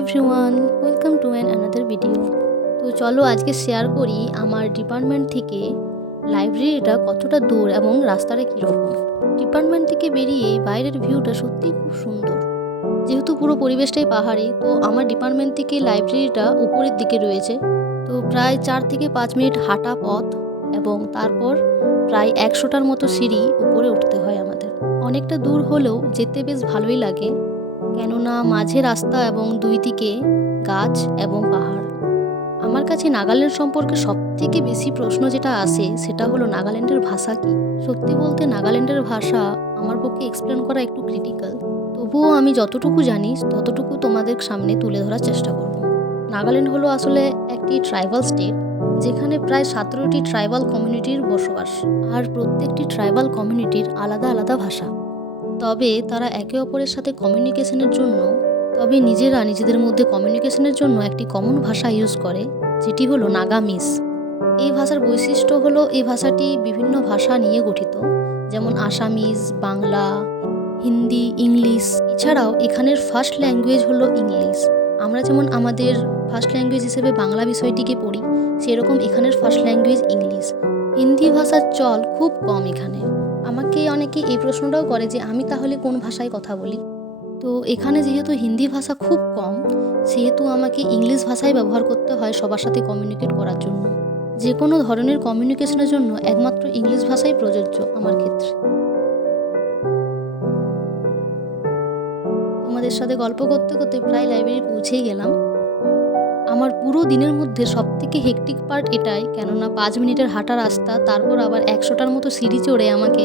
Everyone, welcome to another video. তো চলো আজকে শেয়ার করি আমার ডিপার্টমেন্ট থেকে লাইব্রেরিটা কতটা দূর এবং রাস্তাটা কীরকম। ডিপার্টমেন্ট থেকে বেরিয়ে বাইরের ভিউটা সত্যিই খুব সুন্দর। যেহেতু পুরো পরিবেশটাই পাহাড়ি, তো আমার ডিপার্টমেন্ট থেকে লাইব্রেরিটা উপরের দিকে রয়েছে। তো প্রায় 4 থেকে 5 মিনিট হাঁটা পথ এবং তারপর প্রায় 100টার মতো সিঁড়ি উপরে উঠতে হয় আমাদের। অনেকটা দূর হলেও যেতে বেশ ভালোই লাগে, কেননা মাঝে রাস্তা এবং দুই দিকে গাছ এবং পাহাড়। আমার কাছে নাগাল্যান্ড সম্পর্কে সবথেকে বেশি প্রশ্ন যেটা আসে সেটা হলো নাগাল্যান্ডের ভাষা কী। সত্যি বলতে নাগাল্যান্ডের ভাষা আমার পক্ষে এক্সপ্লেন করা একটু ক্রিটিক্যাল, তবুও আমি যতটুকু জানি ততটুকু তোমাদের সামনে তুলে ধরার চেষ্টা করব। নাগাল্যান্ড হলো আসলে একটি ট্রাইবাল স্টেট, যেখানে প্রায় 17টি ট্রাইবাল কমিউনিটির বসবাস, আর প্রত্যেকটি ট্রাইবাল কমিউনিটির আলাদা আলাদা ভাষা। তবে তারা একে অপরের সাথে কমিউনিকেশনের জন্য নিজেদের মধ্যে কমিউনিকেশনের জন্য একটি কমন ভাষা ইউজ করে, যেটি হলো নাগামিস। এই ভাষার বৈশিষ্ট্য হলো এই ভাষাটি বিভিন্ন ভাষা নিয়ে গঠিত, যেমন আসামিজ, বাংলা, হিন্দি, ইংলিশ। এছাড়াও এখানের ফার্স্ট ল্যাঙ্গুয়েজ হলো ইংলিশ। আমরা যেমন আমাদের ফার্স্ট ল্যাঙ্গুয়েজ হিসেবে বাংলা বিষয়টিকে পড়ি, সেরকম এখানের ফার্স্ট ল্যাঙ্গুয়েজ ইংলিশ। হিন্দি ভাষার চল খুব কম এখানে। আমাকে অনেকে এই প্রশ্নটাও করে যে আমি তাহলে কোন ভাষায় কথা বলি। তো এখানে যেহেতু হিন্দি ভাষা খুব কম, সেহেতু আমাকে ইংলিশ ভাষাই ব্যবহার করতে হয় সবার সাথে কমিউনিকেট করার জন্য। যে কোনো ধরনের কমিউনিকেশনের জন্য একমাত্র ইংলিশ ভাষাই প্রযোজ্য আমার ক্ষেত্রে। তোমাদের সাথে গল্প করতে করতে প্রায় লাইব্রেরি পৌঁছেই গেলাম। আমার পুরো দিনের মধ্যে সবথেকে হেকটিক পার্ট এটাই, কেননা 5 মিনিটের হাঁটা রাস্তা, তারপর আবার 100টার মতো সিঁড়ি চড়ে আমাকে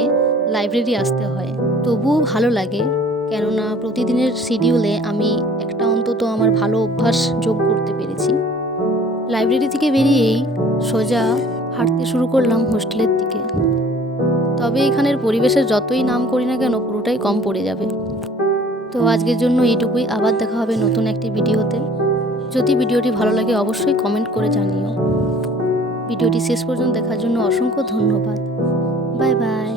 লাইব্রেরি আসতে হয়। তবুও ভালো লাগে, কেননা প্রতিদিনের শিডিউলে আমি একটা অন্তত আমার ভালো অভ্যাস যোগ করতে পেরেছি। লাইব্রেরি থেকে বেরিয়েই সোজা হাঁটতে শুরু করলাম হোস্টেলের দিকে। তবে এখানের পরিবেশের যতই নাম করি না কেন, পুরোটাই কম পড়ে যাবে। তো আজকের জন্য এইটুকুই, আবার দেখা হবে নতুন একটি ভিডিওতে। যদি ভিডিওটি ভালো লাগে অবশ্যই কমেন্ট করে জানিও। ভিডিওটি শেষ পর্যন্ত দেখার জন্য অসংখ্য ধন্যবাদ। Bye bye.